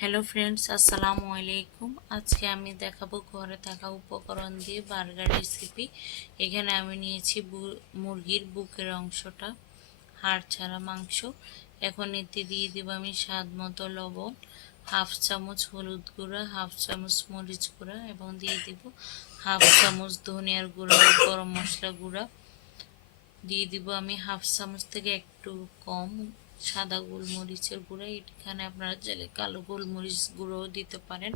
Hello friends আসসালামু আলাইকুম। আজকে আমি দেখাবো ঘরে থাকা উপকরণ দিয়ে বার্গার রেসিপি এখানে আমি নিয়েছি মুরগির বুকের অংশটা, হাড় ছাড়া মাংস। এখন এতে দিয়ে দিব আমি স্বাদ মতো লবণ, হাফ চামচ হলুদ গুঁড়া, হাফ চামচ মরিচ গুঁড়া এবং দিয়ে দিব হাফ চামচ ধনিয়ার গুঁড়া গরম মশলা গুঁড়া। দিয়ে দিব আমি হাফ চামচ থেকে একটু কম সাদা গোলমরিচের গুঁড়া, এখানে আপনারা চাইলে কালো গোলমরিচ গুঁড়োও দিতে পারেন।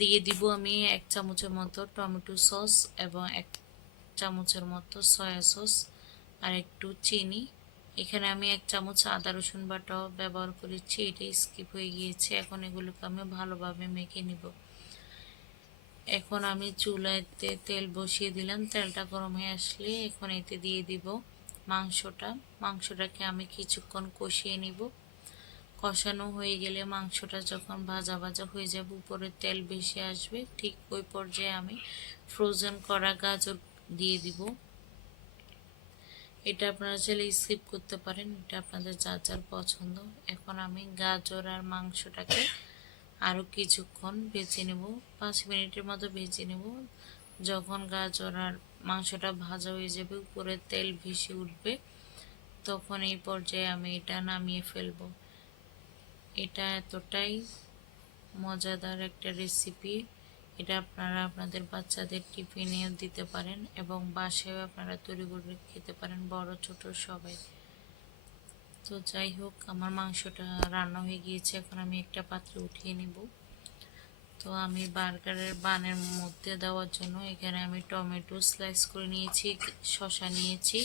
দিয়ে দিব আমি এক চামচের মতো টমেটো সস এবং এক চামচের মতো সয়া সস আর একটু চিনি। এখানে আমি এক চামচ আদা রসুন বাটাও ব্যবহার করেছি, এটা স্কিপ হয়ে গিয়েছে। এখন এগুলোকে আমি ভালোভাবে মেখে নিব। এখন আমি চুলাতে তেল বসিয়ে দিলাম। তেলটা গরম হয়ে আসলে এখন এতে দিয়ে দিব মাংসটা। মাংসটাকে আমি কিছুক্ষণ কষিয়ে নিব। কষানো হয়ে গেলে মাংসটা যখন ভাজা ভাজা হয়ে যাবে, উপরে তেল বেশি আসবে, ঠিক ওই পর্যায়ে আমি ফ্রোজেন করা গাজর দিয়ে দিব। এটা আপনারা চাইলে স্কিপ করতে পারেন, এটা আপনাদের যা যার পছন্দ। এখন আমি গাজর আর মাংসটাকে আরও কিছুক্ষণ ভেজে নেব, পাঁচ মিনিটের মতো ভেজে নেব। যখন গাজর আর মাংসটা ভাজা হয়ে যাবে, উপরে তেল ভেসে উঠবে, তখন এই পর্যায়ে আমি এটা নামিয়ে ফেলব। এটা এতটাই মজাদার একটা রেসিপি এটা আপনারা আপনাদের বাচ্চাদের টিফিনেও দিতে পারেন এবং বাসায়ও আপনারা তৈরি করে খেতে পারেন, বড়, ছোট সবাই। তো যাই হোক, আমার মাংসটা রান্না হয়ে গিয়েছে, এখন আমি একটা পাত্রে উঠিয়ে নেব। তো আমি বার্গারের বানের মধ্যে দেওয়ার জন্য এখানে আমি টমেটো স্লাইস করে নিয়েছি, শসা নিয়েছি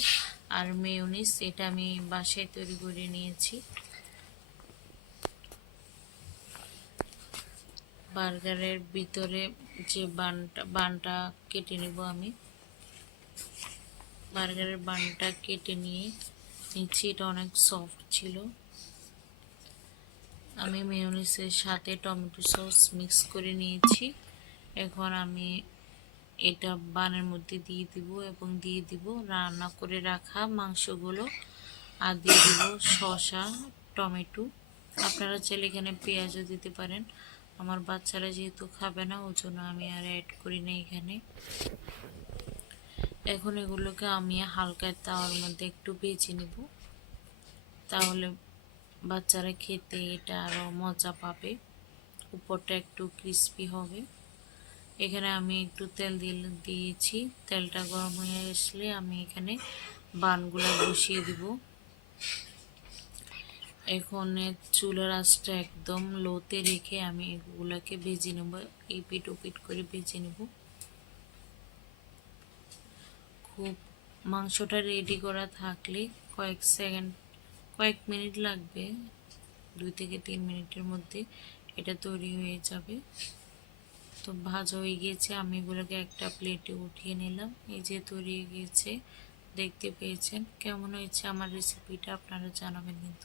আর মেয়নিস এটা আমি বাসায় তৈরি করে নিয়েছি। বার্গারের ভিতরে যে বানটা বানটা কেটে নেব আমি। বার্গারের বানটা কেটে নিয়ে, নিচ্ছি, এটা অনেক সফট ছিল। আমি মেয়নিসের সাথে টমেটো সস মিক্স করে নিয়েছি। এখন আমি এটা বানের মধ্যে দিয়ে দিব এবং দিয়ে দিব রান্না করে রাখা মাংসগুলো। আর দিয়ে দিব শসা, টমেটো। আপনারা চাইলে এখানে পেঁয়াজও দিতে পারেন। আমার বাচ্চারা যেহেতু খাবে না ওই জন্য আমি আর অ্যাড করি না এখানে। এখন এগুলোকে আমি হালকা তাওয়ার মধ্যে একটু ভেজে নেব। তাহলে বাচ্চারা খেতে এটা আরও মজা পাবে। উপরটা একটু ক্রিস্পি হবে। এখানে আমি একটু তেল দিয়ে দিয়েছি। তেলটা গরম হয়ে আসলে আমি এখানে বানগুলো বসিয়ে দিব। এখন চুলার আঁচটা একদম লোতে রেখে আমি এগুলোকে ভেজে নেব। এই পিট পিট করে ভেজে নেব। খুব মাংসটা রেডি করা থাকলে কয়েক সেকেন্ড কয়েক মিনিট লাগবে, দুই থেকে তিন মিনিটের মধ্যে এটা তৈরি হয়ে যাবে। তো ভাজা হয়ে গিয়েছে, আমি এগুলোকে একটা প্লেটে উঠিয়ে নিলাম। এই যে তৈরি হয়ে গিয়েছে, দেখতে পেয়েছেন। কেমন হয়েছে আমার রেসিপিটা আপনারা জানাবেন কিন্তু।